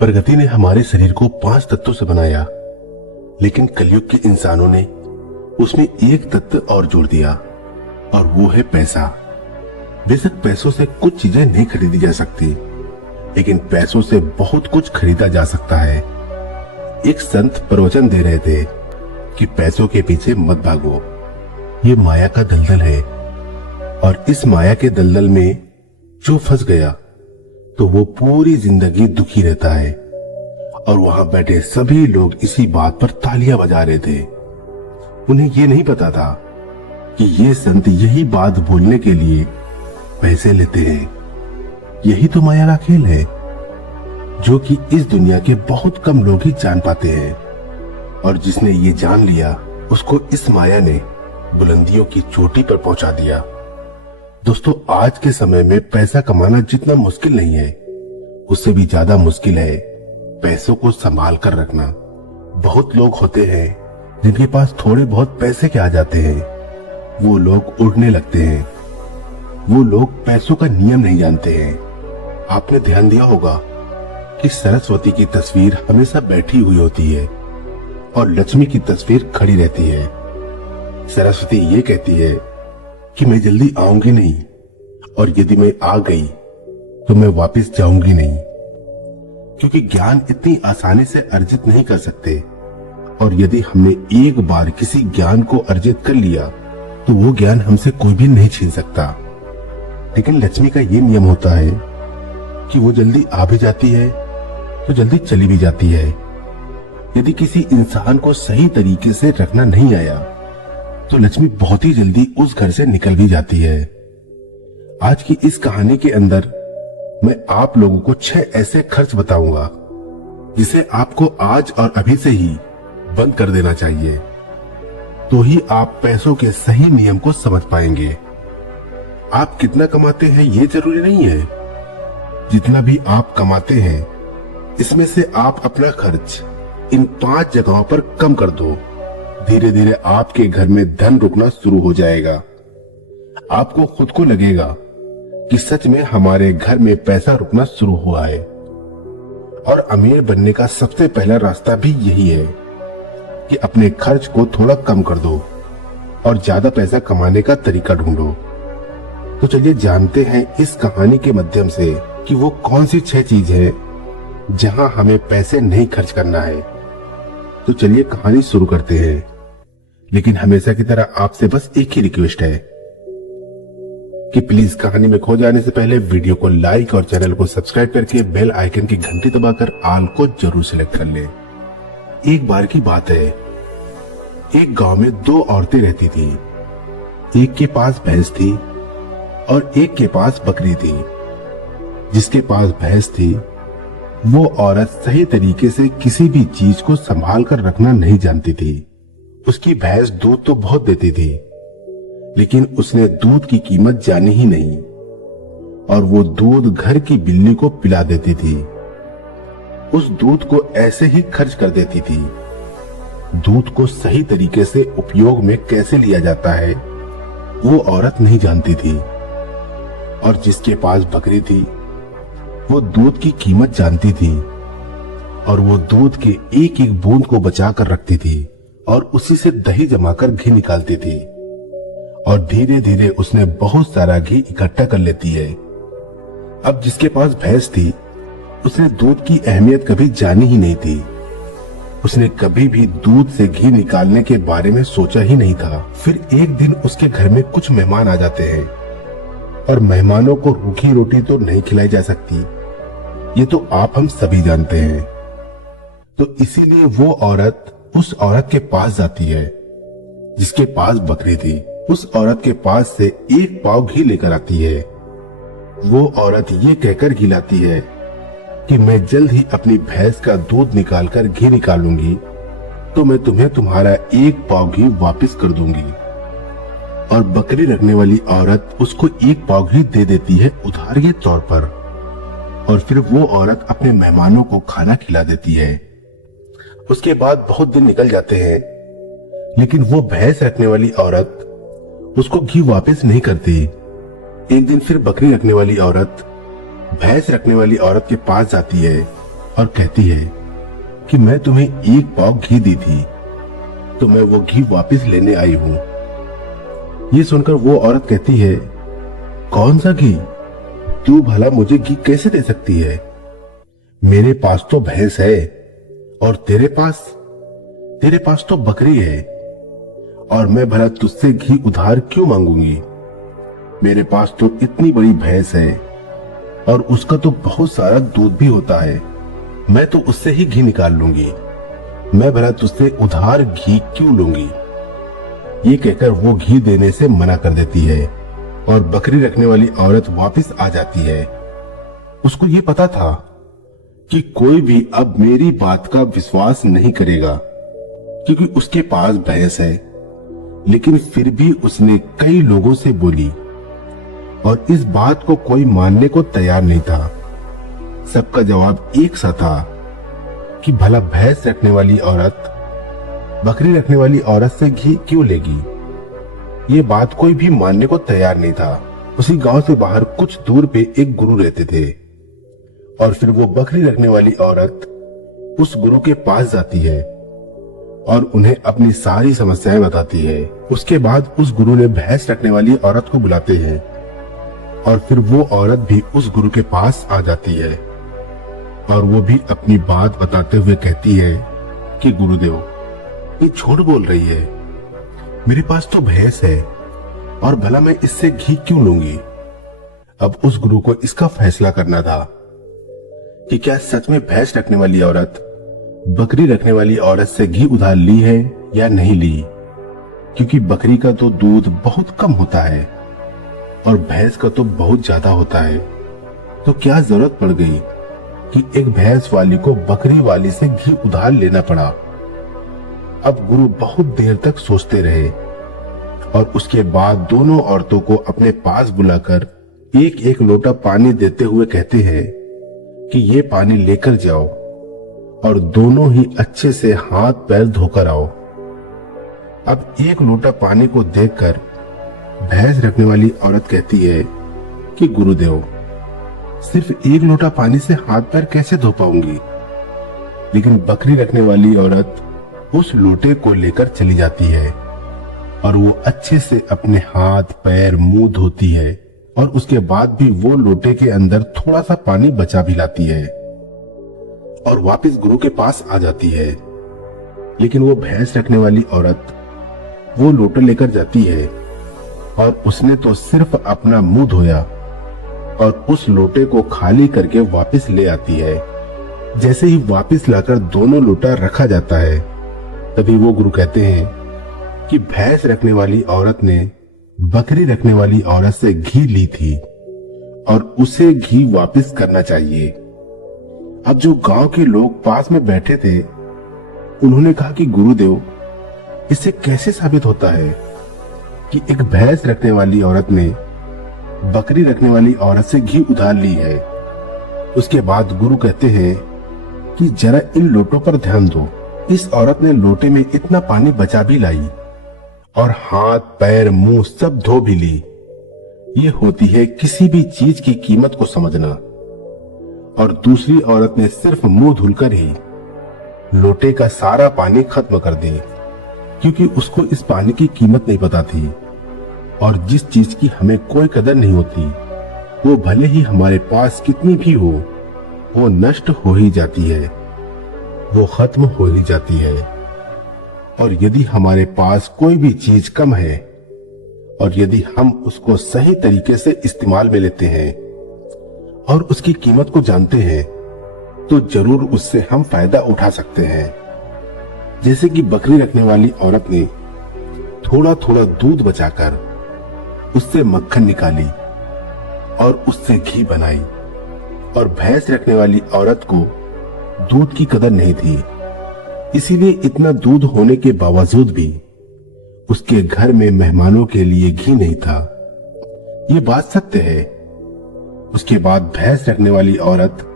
प्रगति ने हमारे शरीर को 5 तत्वों से बनाया, लेकिन कलयुग के इंसानों ने उसमें एक तत्व और जोड़ दिया, और वो है पैसा। बेशक पैसों से कुछ चीजें नहीं खरीदी जा सकती, लेकिन पैसों से बहुत कुछ खरीदा जा सकता है। एक संत प्रवचन दे रहे थे कि पैसों के पीछे मत भागो, ये माया का दलदल है, और इस माया के दलदल में जो फंस गया तो वो पूरी जिंदगी दुखी रहता है। और वहां बैठे सभी लोग इसी बात पर तालियां बजा रहे थे। उन्हें ये नहीं पता था कि ये संत यही बात बोलने के लिए पैसे लेते हैं। यही तो माया का खेल है, जो कि इस दुनिया के बहुत कम लोग ही जान पाते हैं। और जिसने ये जान लिया, उसको इस माया ने बुलंदियों की चोटी पर पहुंचा दिया। दोस्तों, आज के समय में पैसा कमाना जितना मुश्किल नहीं है, उससे भी ज्यादा मुश्किल है पैसों को संभाल कर रखना। बहुत लोग होते हैं जिनके पास थोड़े बहुत पैसे के आ जाते हैं, वो लोग उड़ने लगते हैं। वो लोग पैसों का नियम नहीं जानते हैं। आपने ध्यान दिया होगा कि सरस्वती की तस्वीर हमेशा बैठी हुई होती है और लक्ष्मी की तस्वीर खड़ी रहती है। सरस्वती ये कहती है कि मैं जल्दी आऊंगी नहीं, और यदि मैं आ गई तो मैं वापस जाऊंगी नहीं, क्योंकि ज्ञान इतनी आसानी से अर्जित नहीं कर सकते। और यदि हमने एक बार किसी ज्ञान को अर्जित कर लिया तो वो ज्ञान हमसे कोई भी नहीं छीन सकता। लेकिन लक्ष्मी का ये नियम होता है कि वो जल्दी आ भी जाती है तो जल्दी चली भी जाती है। यदि किसी इंसान को सही तरीके से रखना नहीं आया तो लक्ष्मी बहुत ही जल्दी उस घर से निकल भी जाती है। आज की इस कहानी के अंदर मैं आप लोगों को 6 ऐसे खर्च बताऊंगा जिसे आपको आज और अभी से ही बंद कर देना चाहिए, तो ही आप पैसों के सही नियम को समझ पाएंगे। आप कितना कमाते हैं ये जरूरी नहीं है। जितना भी आप कमाते हैं, इसमें से आप अपना खर्च इन 5 जगहों पर कम कर दो। धीरे धीरे आपके घर में धन रुकना शुरू हो जाएगा। आपको खुद को लगेगा कि सच में हमारे घर में पैसा रुकना शुरू हुआ है। और अमीर बनने का सबसे पहला रास्ता भी यही है कि अपने खर्च को थोड़ा कम कर दो और ज्यादा पैसा कमाने का तरीका ढूंढो। तो चलिए जानते हैं इस कहानी के माध्यम से कि वो कौन सी 6 चीज है जहां हमें पैसे नहीं खर्च करना है। तो चलिए कहानी शुरू करते हैं। लेकिन हमेशा की तरह आपसे बस एक ही रिक्वेस्ट है कि प्लीज कहानी में खो जाने से पहले वीडियो को लाइक और चैनल को सब्सक्राइब करके बेल आइकन की घंटी दबाकर ऑल को जरूर सिलेक्ट कर ले। एक बार की बात है, एक गांव में 2 औरतें रहती थी। एक के पास भैंस थी और एक के पास बकरी थी। जिसके पास भैंस थी वो औरत सही तरीके से किसी भी चीज को संभाल कर रखना नहीं जानती थी। उसकी भैंस दूध तो बहुत देती थी, लेकिन उसने दूध की कीमत जानी ही नहीं, और वो दूध घर की बिल्ली को पिला देती थी। उस दूध को ऐसे ही खर्च कर देती थी। दूध को सही तरीके से उपयोग में कैसे लिया जाता है वो औरत नहीं जानती थी। और जिसके पास बकरी थी वो दूध की कीमत जानती थी, और वो दूध के एक एक बूंद को बचा कर रखती थी और उसी से दही जमाकर घी निकालती थी। और धीरे धीरे उसने बहुत सारा घी इकट्ठा कर लेती है। अब जिसके पास भैंस थी उसने दूध की अहमियत कभी जानी ही नहीं थी। उसने कभी भी दूध से घी निकालने के बारे में सोचा ही नहीं था। फिर एक दिन उसके घर में कुछ मेहमान आ जाते हैं, और मेहमानों को रूखी रोटी तो नहीं खिलाई जा सकती, ये तो आप हम सभी जानते हैं। तो इसीलिए वो औरत उस औरत के पास जाती है जिसके पास बकरी थी। उस औरत के पास से 1 पाव घी लेकर आती है। वो औरत ये कहकर खिलाती है कि मैं जल्द ही अपनी भैंस का दूध निकालकर घी निकालूंगी, तो मैं तुम्हें तुम्हारा 1 पाव घी वापस कर दूंगी। और बकरी रखने वाली औरत उसको 1 पाव घी दे देती है उधार के तौर पर। और फिर वो औरत अपने मेहमानों को खाना खिला देती है। उसके बाद बहुत दिन निकल जाते हैं, लेकिन वो भैंस रखने वाली औरत उसको घी वापस नहीं करती। एक दिन फिर बकरी रखने वाली औरत भैंस रखने वाली औरत के पास जाती है और कहती है कि मैं तुम्हें 1 पाव घी दी थी, तो मैं वो घी वापस लेने आई हूं। ये सुनकर वो औरत कहती है, कौन सा घी? तू भला मुझे घी कैसे दे सकती है? मेरे पास तो भैंस है, और तेरे पास तो बकरी है, और मैं भला तुझसे घी उधार क्यों मांगूंगी? मेरे पास तो इतनी बड़ी भैंस है, और उसका तो बहुत सारा दूध भी होता है, मैं तो उससे ही घी निकाल लूंगी। मैं भला तुझसे उधार घी क्यों लूंगी? ये कहकर वो घी देने से मना कर देती है, और बकरी रखने वाली औरत वापस आ जाती है। उसको ये पता था कि कोई भी अब मेरी बात का विश्वास नहीं करेगा, क्योंकि उसके पास भैंस है। लेकिन फिर भी उसने कई लोगों से बोली, और इस बात को कोई मानने को तैयार नहीं था। सबका जवाब एक सा था कि भला भैंस रखने वाली औरत बकरी रखने वाली औरत से घी क्यों लेगी? ये बात कोई भी मानने को तैयार नहीं था। उसी गांव से बाहर कुछ दूर पे एक गुरु रहते थे, और फिर वो बकरी रखने वाली औरत उस गुरु के पास जाती है और उन्हें अपनी सारी समस्याएं बताती है। उसके बाद उस गुरु ने भैंस रखने वाली औरत को बुलाते हैं, और फिर वो औरत भी उस गुरु के पास आ जाती है, और वो भी अपनी बात बताते हुए कहती है कि गुरुदेव, ये झूठ बोल रही है, मेरे पास तो भैंस है, और भला मैं इससे घी क्यों लूंगी? अब उस गुरु को इसका फैसला करना था कि क्या सच में भैंस रखने वाली औरत बकरी रखने वाली औरत से घी उधार ली है या नहीं ली, क्योंकि बकरी का तो दूध बहुत कम होता है और भैंस का तो बहुत ज्यादा होता है। तो क्या जरूरत पड़ गई कि एक भैंस वाली को बकरी वाली से घी उधार लेना पड़ा? अब गुरु बहुत देर तक सोचते रहे, और उसके बाद दोनों औरतों को अपने पास बुलाकर एक एक लोटा पानी देते हुए कहते हैं कि ये पानी लेकर जाओ, और दोनों ही अच्छे से हाथ पैर धोकर आओ। अब एक लोटा पानी को देखकर भैंस रखने वाली औरत कहती है कि गुरुदेव, सिर्फ एक लोटा पानी से हाथ पैर कैसे धो पाऊंगी? लेकिन बकरी रखने वाली औरत उस लोटे को लेकर चली जाती है, और वो अच्छे से अपने हाथ पैर मुंह धोती है, और उसके बाद भी वो लोटे के अंदर थोड़ा सा पानी बचा भी लाती है, और वापस गुरु के पास आ जाती है। लेकिन वो भैंस रखने वाली औरत वो लोटा लेकर जाती है, और उसने तो सिर्फ अपना मुंह धोया और उस लोटे को खाली करके वापस ले आती है। जैसे ही वापस लाकर दोनों लोटा रखा जाता है, तभी वो गुरु कहते हैं कि भैंस रखने वाली औरत ने बकरी रखने वाली औरत से घी ली थी, और उसे घी वापस करना चाहिए। अब जो गांव के लोग पास में बैठे थे, उन्होंने कहा कि गुरुदेव, इससे कैसे साबित होता है कि एक भैंस रखने वाली औरत ने बकरी रखने वाली औरत से घी उधार ली है? उसके बाद गुरु कहते हैं कि जरा इन लोटों पर ध्यान दो। इस औरत ने लोटे में इतना पानी बचा भी लाई, और हाथ पैर मुंह सब धो भी ली। ये होती है किसी भी चीज की कीमत को समझना। और दूसरी औरत ने सिर्फ मुंह धुलकर ही लोटे का सारा पानी खत्म कर दी, क्योंकि उसको इस पानी की कीमत नहीं पता थी। और जिस चीज की हमें कोई कदर नहीं होती, वो भले ही हमारे पास कितनी भी हो, वो नष्ट हो ही जाती है, वो खत्म हो ही जाती है। और यदि हमारे पास कोई भी चीज कम है, और यदि हम उसको सही तरीके से इस्तेमाल में लेते हैं और उसकी कीमत को जानते हैं, तो जरूर उससे हम फायदा उठा सकते हैं। जैसे कि बकरी रखने वाली औरत ने थोड़ा थोड़ा दूध बचाकर उससे मक्खन निकाली और उससे घी बनाई, और भैंस रखने वाली औरत को दूध की कदर नहीं थी, इसीलिए इतना दूध होने के बावजूद भी उसके घर में मेहमानों के लिए घी नहीं था। ये बात सत्य है। उसके बाद भैंस रखने वाली औरत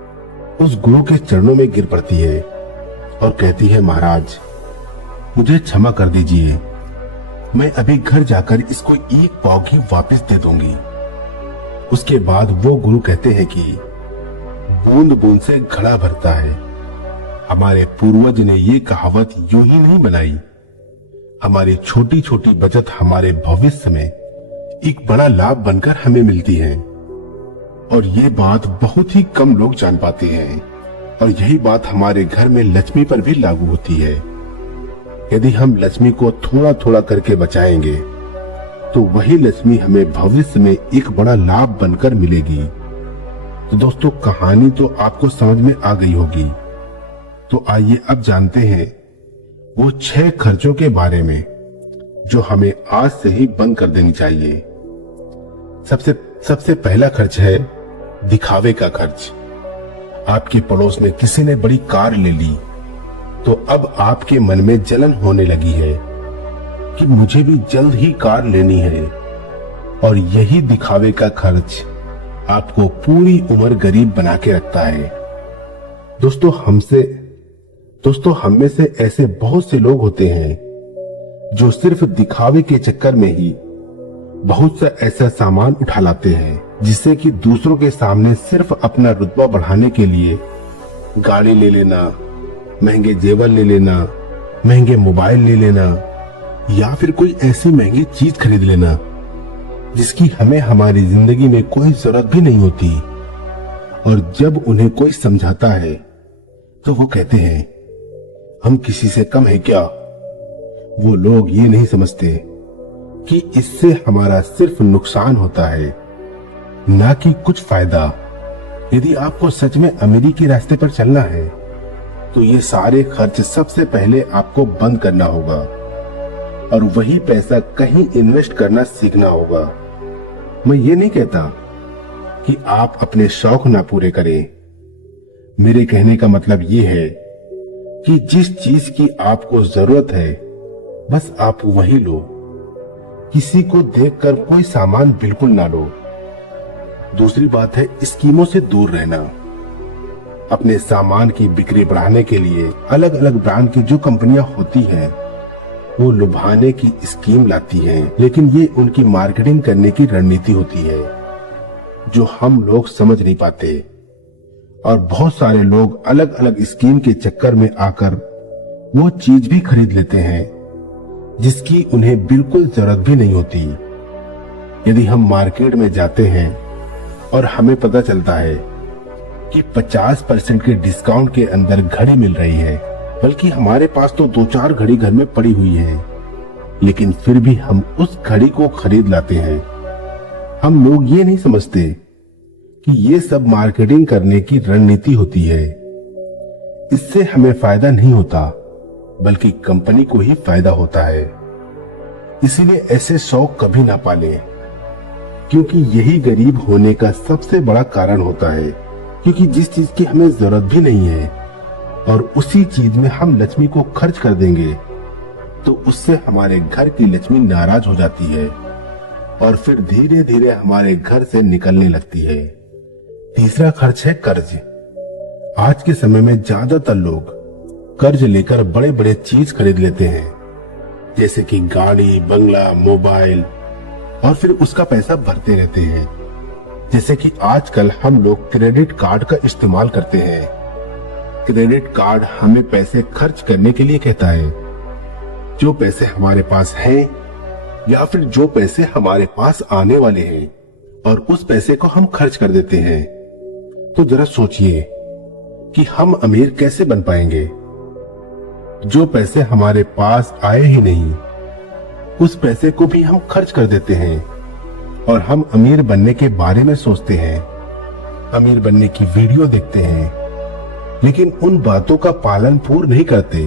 उस गुरु के चरणों में गिर पड़ती है और कहती है, महाराज, मुझे क्षमा कर दीजिए, मैं अभी घर जाकर इसको 1 पाव घी वापस दे दूंगी। उसके बाद वो गुरु कहते हैं कि बूंद बूंद से घड़ा भरता है, हमारे पूर्वज ने ये कहावत यूं ही नहीं बनाई। हमारी छोटी छोटी बचत हमारे भविष्य में एक बड़ा लाभ बनकर हमें मिलती है, और ये बात बहुत ही कम लोग जान पाते हैं। और यही बात हमारे घर में लक्ष्मी पर भी लागू होती है। यदि हम लक्ष्मी को थोड़ा थोड़ा करके बचाएंगे तो वही लक्ष्मी हमें भविष्य में एक बड़ा लाभ बनकर मिलेगी। तो दोस्तों, कहानी तो आपको समझ में आ गई होगी। तो आइए अब जानते हैं वो 6 खर्चों के बारे में जो हमें आज से ही बंद कर देनी चाहिए। सबसे पहला खर्च है दिखावे का खर्च। आपके पड़ोस में किसी ने बड़ी कार ले ली तो अब आपके मन में जलन होने लगी है कि मुझे भी जल्द ही कार लेनी है, और यही दिखावे का खर्च आपको पूरी उम्र गरीब बना के रखता है। दोस्तों, हम में से ऐसे बहुत से लोग होते हैं जो सिर्फ दिखावे के चक्कर में ही बहुत सा ऐसा सामान उठा लाते हैं जिससे कि दूसरों के सामने सिर्फ अपना रुतबा बढ़ाने के लिए गाड़ी ले लेना, महंगे जेवर ले लेना, महंगे मोबाइल ले लेना, या फिर कोई ऐसी महंगी चीज खरीद लेना जिसकी हमें हमारी जिंदगी में कोई जरूरत भी नहीं होती। और जब उन्हें कोई समझाता है तो वो कहते हैं हम किसी से कम है क्या। वो लोग ये नहीं समझते कि इससे हमारा सिर्फ नुकसान होता है, ना कि कुछ फायदा। यदि आपको सच में अमीरी के रास्ते पर चलना है तो ये सारे खर्च सबसे पहले आपको बंद करना होगा और वही पैसा कहीं इन्वेस्ट करना सीखना होगा। मैं ये नहीं कहता कि आप अपने शौक ना पूरे करें। मेरे कहने का मतलब ये है कि जिस चीज की आपको जरूरत है बस आप वही लो। किसी को देखकर कोई सामान बिल्कुल ना लो। दूसरी बात है स्कीमों से दूर रहना। अपने सामान की बिक्री बढ़ाने के लिए अलग अलग ब्रांड की जो कंपनियां होती हैं वो लुभाने की स्कीम लाती हैं, लेकिन ये उनकी मार्केटिंग करने की रणनीति होती है जो हम लोग समझ नहीं पाते। और बहुत सारे लोग अलग अलग स्कीम के चक्कर में आकर वो चीज भी खरीद लेते हैं जिसकी उन्हें बिल्कुल जरूरत भी नहीं होती। यदि हम मार्केट में जाते हैं और हमें पता चलता है कि 50% के डिस्काउंट के अंदर घड़ी मिल रही है, बल्कि हमारे पास तो 2-4 घड़ी घर में पड़ी हुई है, लेकिन फिर भी हम उस घड़ी को खरीद लाते हैं। हम लोग ये नहीं समझते कि ये सब मार्केटिंग करने की रणनीति होती है। इससे हमें फायदा नहीं होता बल्कि कंपनी को ही फायदा होता है। इसीलिए ऐसे शौक कभी ना पालें, क्योंकि यही गरीब होने का सबसे बड़ा कारण होता है। क्योंकि जिस चीज की हमें जरूरत भी नहीं है और उसी चीज में हम लक्ष्मी को खर्च कर देंगे तो उससे हमारे घर की लक्ष्मी नाराज हो जाती है और फिर धीरे धीरे हमारे घर से निकलने लगती है। तीसरा खर्च है कर्ज। आज के समय में ज्यादातर लोग कर्ज लेकर बड़े बड़े चीज खरीद लेते हैं, जैसे कि गाड़ी, बंगला, मोबाइल, और फिर उसका पैसा भरते रहते हैं। जैसे कि आजकल हम लोग क्रेडिट कार्ड का इस्तेमाल करते हैं। क्रेडिट कार्ड हमें पैसे खर्च करने के लिए कहता है। जो पैसे हमारे पास हैं या फिर जो पैसे हमारे पास आने वाले हैं और उस पैसे को हम खर्च कर देते हैं। तो जरा सोचिए कि हम अमीर कैसे बन पाएंगे। जो पैसे हमारे पास आए ही नहीं उस पैसे को भी हम खर्च कर देते हैं और हम अमीर बनने के बारे में सोचते हैं, अमीर बनने की वीडियो देखते हैं, लेकिन उन बातों का पालन पूर्ण नहीं करते।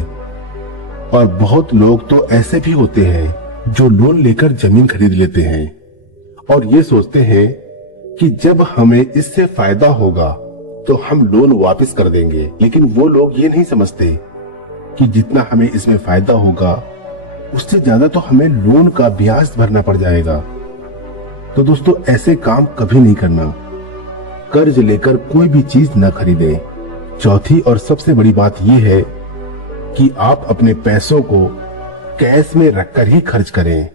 और बहुत लोग तो ऐसे भी होते हैं जो लोन लेकर जमीन खरीद लेते हैं और ये सोचते हैं कि जब हमें इससे फायदा होगा तो हम लोन वापस कर देंगे। लेकिन वो लोग ये नहीं समझते कि जितना हमें इसमें फायदा होगा उससे ज्यादा तो हमें लोन का ब्याज भरना पड़ जाएगा। तो दोस्तों, ऐसे काम कभी नहीं करना। कर्ज लेकर कोई भी चीज न खरीदें। चौथी और सबसे बड़ी बात यह है कि आप अपने पैसों को कैश में रखकर ही खर्च करें।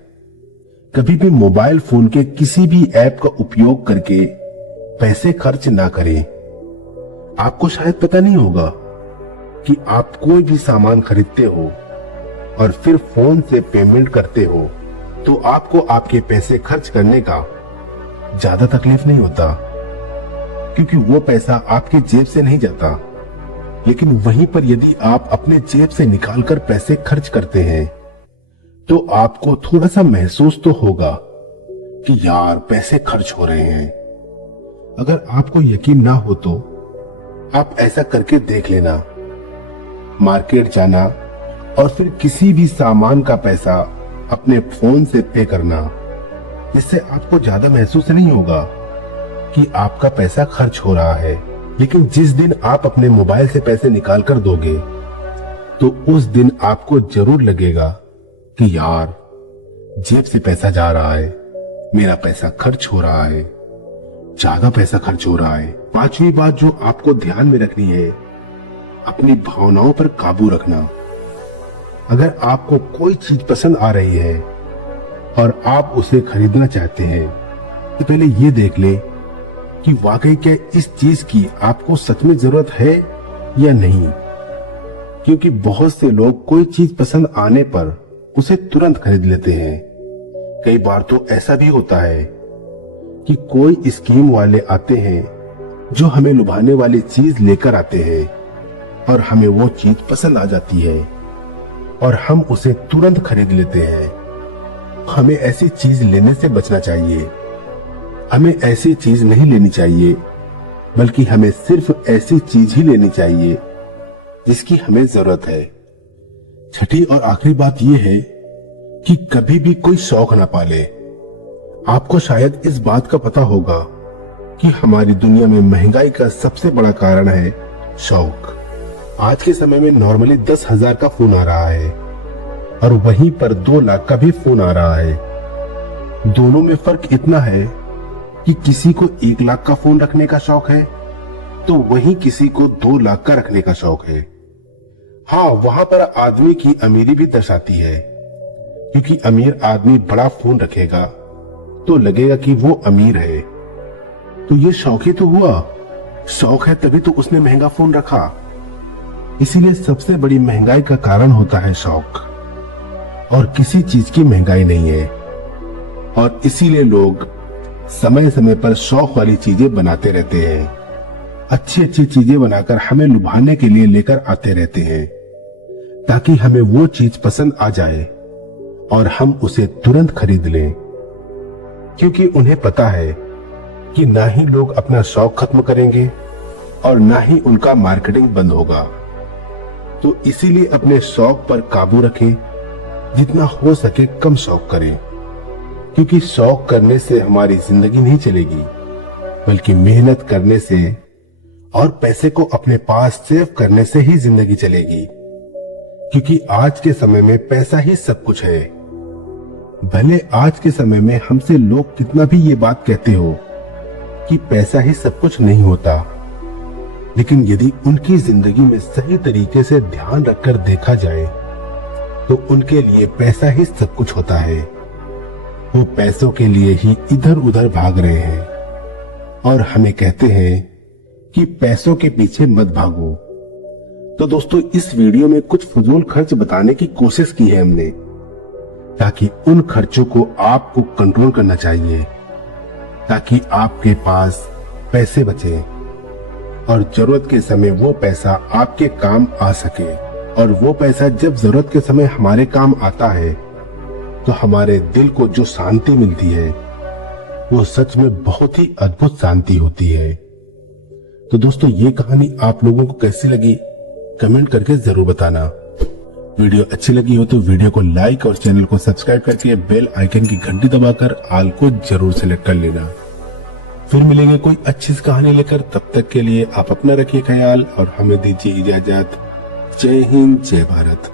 कभी भी मोबाइल फोन के किसी भी ऐप का उपयोग करके पैसे खर्च ना करें। आपको शायद पता नहीं होगा, कि आप कोई भी सामान खरीदते हो और फिर फोन से पेमेंट करते हो तो आपको आपके पैसे खर्च करने का ज्यादा तकलीफ नहीं होता, क्योंकि वो पैसा आपकी जेब से नहीं जाता। लेकिन वहीं पर यदि आप अपने जेब से निकालकर पैसे खर्च करते हैं तो आपको थोड़ा सा महसूस तो होगा कि यार पैसे खर्च हो रहे हैं। अगर आपको यकीन ना हो तो आप ऐसा करके देख लेना, मार्केट जाना और फिर किसी भी सामान का पैसा अपने फोन से पे करना। इससे आपको ज्यादा महसूस नहीं होगा कि आपका पैसा खर्च हो रहा है। लेकिन जिस दिन आप अपने मोबाइल से पैसे निकाल कर दोगे तो उस दिन आपको जरूर लगेगा कि यार जेब से पैसा जा रहा है, मेरा पैसा खर्च हो रहा है, ज्यादा पैसा खर्च हो रहा है। पांचवी बात जो आपको ध्यान में रखनी है, अपनी भावनाओं पर काबू रखना। अगर आपको कोई चीज पसंद आ रही है और आप उसे खरीदना चाहते हैं तो पहले ये देख ले कि वाकई क्या इस चीज की आपको सच में जरूरत है या नहीं। क्योंकि बहुत से लोग कोई चीज पसंद आने पर उसे तुरंत खरीद लेते हैं। कई बार तो ऐसा भी होता है कि कोई स्कीम वाले आते हैं जो हमें लुभाने वाली चीज लेकर आते हैं और हमें वो चीज पसंद आ जाती है और हम उसे तुरंत खरीद लेते हैं। हमें ऐसी चीज लेने से बचना चाहिए। हमें ऐसी चीज नहीं लेनी चाहिए, बल्कि हमें सिर्फ ऐसी चीज ही लेनी चाहिए जिसकी हमें जरूरत है। छठी और आखिरी बात यह है कि कभी भी कोई शौक ना पाले। आपको शायद इस बात का पता होगा कि हमारी दुनिया में महंगाई का सबसे बड़ा कारण है शौक। आज के समय में नॉर्मली 10,000 का फोन आ रहा है और वहीं पर 2 लाख का भी फोन आ रहा है। दोनों में फर्क इतना है कि किसी को 1 लाख का फोन रखने का शौक है तो वहीं किसी को 2 लाख का रखने का शौक है। हाँ, वहां पर आदमी की अमीरी भी दर्शाती है, क्योंकि अमीर आदमी बड़ा फोन रखेगा तो लगेगा कि वो अमीर है। तो ये शौक ही तो हुआ, शौक है तभी तो उसने महंगा फोन रखा। इसीलिए सबसे बड़ी महंगाई का कारण होता है शौक, और किसी चीज की महंगाई नहीं है। और इसीलिए लोग समय समय पर शौक वाली चीजें बनाते रहते हैं, अच्छी अच्छी चीजें बनाकर हमें लुभाने के लिए लेकर आते रहते हैं, ताकि हमें वो चीज पसंद आ जाए और हम उसे तुरंत खरीद लें। क्योंकि उन्हें पता है कि ना ही लोग अपना शौक खत्म करेंगे और ना ही उनका मार्केटिंग बंद होगा। तो इसीलिए अपने शौक पर काबू रखें, जितना हो सके कम शौक करें। क्योंकि शौक करने से हमारी जिंदगी नहीं चलेगी, बल्कि मेहनत करने से और पैसे को अपने पास सेव करने से ही जिंदगी चलेगी। क्योंकि आज के समय में पैसा ही सब कुछ है। भले आज के समय में हमसे लोग कितना भी ये बात कहते हो कि पैसा ही सब कुछ नहीं होता, लेकिन यदि उनकी जिंदगी में सही तरीके से ध्यान रखकर देखा जाए तो उनके लिए पैसा ही सब कुछ होता है। वो पैसों के लिए ही इधर उधर भाग रहे हैं और हमें कहते हैं कि पैसों के पीछे मत भागो। तो दोस्तों, इस वीडियो में कुछ फजूल खर्च बताने की कोशिश की है हमने, ताकि उन खर्चों को आपको कंट्रोल करना चाहिए, ताकि आपके पास पैसे बचे और जरूरत के समय वो पैसा आपके काम आ सके। और वो पैसा जब जरूरत के समय हमारे काम आता है तो हमारे दिल को जो शांति मिलती है वो सच में बहुत ही अद्भुत शांति होती है। तो दोस्तों, ये कहानी आप लोगों को कैसी लगी कमेंट करके जरूर बताना। वीडियो अच्छी लगी हो तो वीडियो को लाइक और चैनल को सब्सक्राइब करके बेल आइकन की घंटी दबाकर ऑल को जरूर सिलेक्ट कर लेना। फिर मिलेंगे कोई अच्छी कहानी लेकर, तब तक के लिए आप अपना रखिए ख्याल और हमें दीजिए इजाजत। जय हिंद, जय भारत।